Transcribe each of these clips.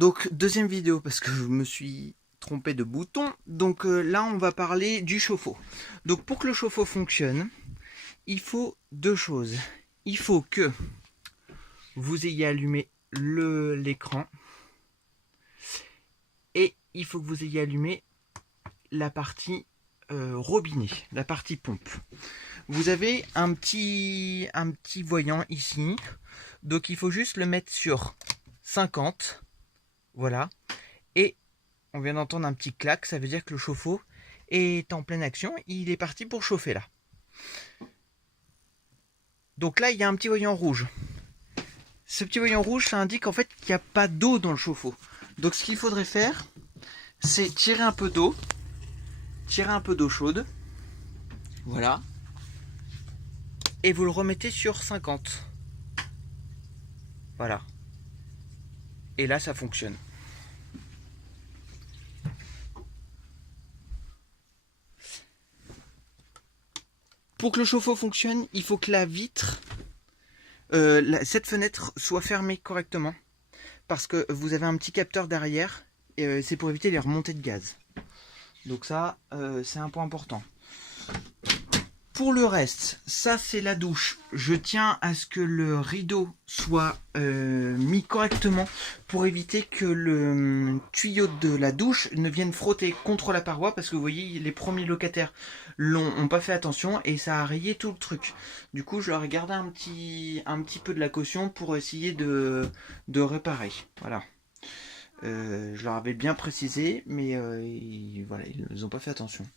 Donc deuxième vidéo parce que je me suis trompé de bouton. Donc là on va parler du chauffe-eau. Donc pour que le chauffe-eau fonctionne, il faut deux choses. Il faut que vous ayez allumé l'écran et il faut que vous ayez allumé la partie robinet, la partie pompe. Vous avez un petit voyant ici, donc il faut juste le mettre sur 50, voilà, et on vient d'entendre un petit clac, ça veut dire que le chauffe-eau est en pleine action, il est parti pour chauffer là. Donc là il y a un petit voyant rouge. Ce petit voyant rouge, ça indique en fait qu'il n'y a pas d'eau dans le chauffe-eau. Donc ce qu'il faudrait faire, c'est tirer un peu d'eau chaude, voilà, et vous le remettez sur 50. Voilà. Et là, ça fonctionne. Pour que le chauffe-eau fonctionne, il faut que la vitre, cette fenêtre soit fermée correctement. Parce que vous avez un petit capteur derrière, et c'est pour éviter les remontées de gaz. Donc ça, c'est un point important. Pour le reste, ça c'est la douche. Je tiens à ce que le rideau soit mis correctement pour éviter que le tuyau de la douche ne vienne frotter contre la paroi, parce que vous voyez, les premiers locataires n'ont pas fait attention et ça a rayé tout le truc. Du coup, je leur ai gardé un petit peu de la caution pour essayer de réparer. Voilà. Je leur avais bien précisé, mais voilà, ils n'ont pas fait attention.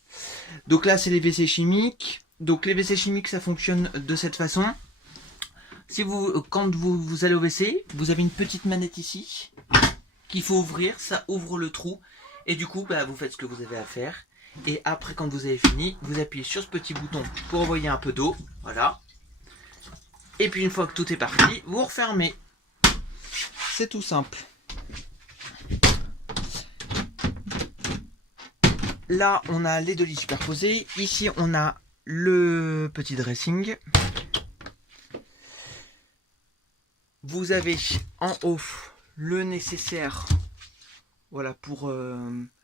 Donc là, c'est les WC chimiques. Donc les WC chimiques, ça fonctionne de cette façon. Quand vous allez au WC, vous avez une petite manette ici qu'il faut ouvrir. Ça ouvre le trou. Et du coup, vous faites ce que vous avez à faire. Et après, quand vous avez fini, vous appuyez sur ce petit bouton pour envoyer un peu d'eau. Voilà. Et puis une fois que tout est parti, vous refermez. C'est tout simple. Là, on a les deux lits superposés. Ici, on a le petit dressing. Vous avez en haut le nécessaire, voilà, pour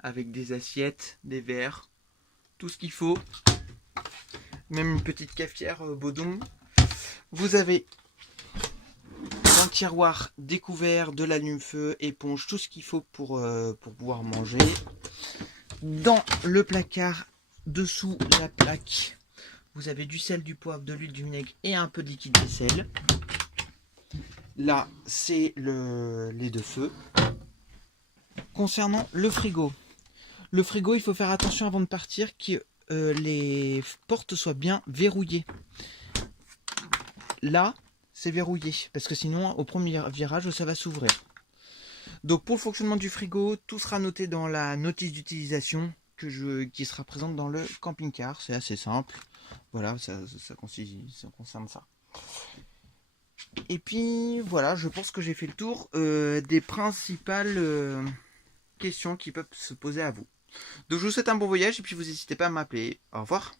avec des assiettes, des verres, tout ce qu'il faut. Même une petite cafetière Baudon. Vous avez dans le tiroir des couverts, de l'allume-feu, éponge, tout ce qu'il faut pour pouvoir manger. Dans le placard, dessous la plaque, vous avez du sel, du poivre, de l'huile, du vinaigre et un peu de liquide vaisselle. Là, c'est les deux feux. Concernant le frigo, il faut faire attention avant de partir que les portes soient bien verrouillées. Là, c'est verrouillé, parce que sinon, au premier virage, ça va s'ouvrir. Donc pour le fonctionnement du frigo, tout sera noté dans la notice d'utilisation qui sera présente dans le camping-car. C'est assez simple. Voilà, ça concerne ça. Et puis voilà, je pense que j'ai fait le tour des principales questions qui peuvent se poser à vous. Donc je vous souhaite un bon voyage et puis vous n'hésitez pas à m'appeler. Au revoir.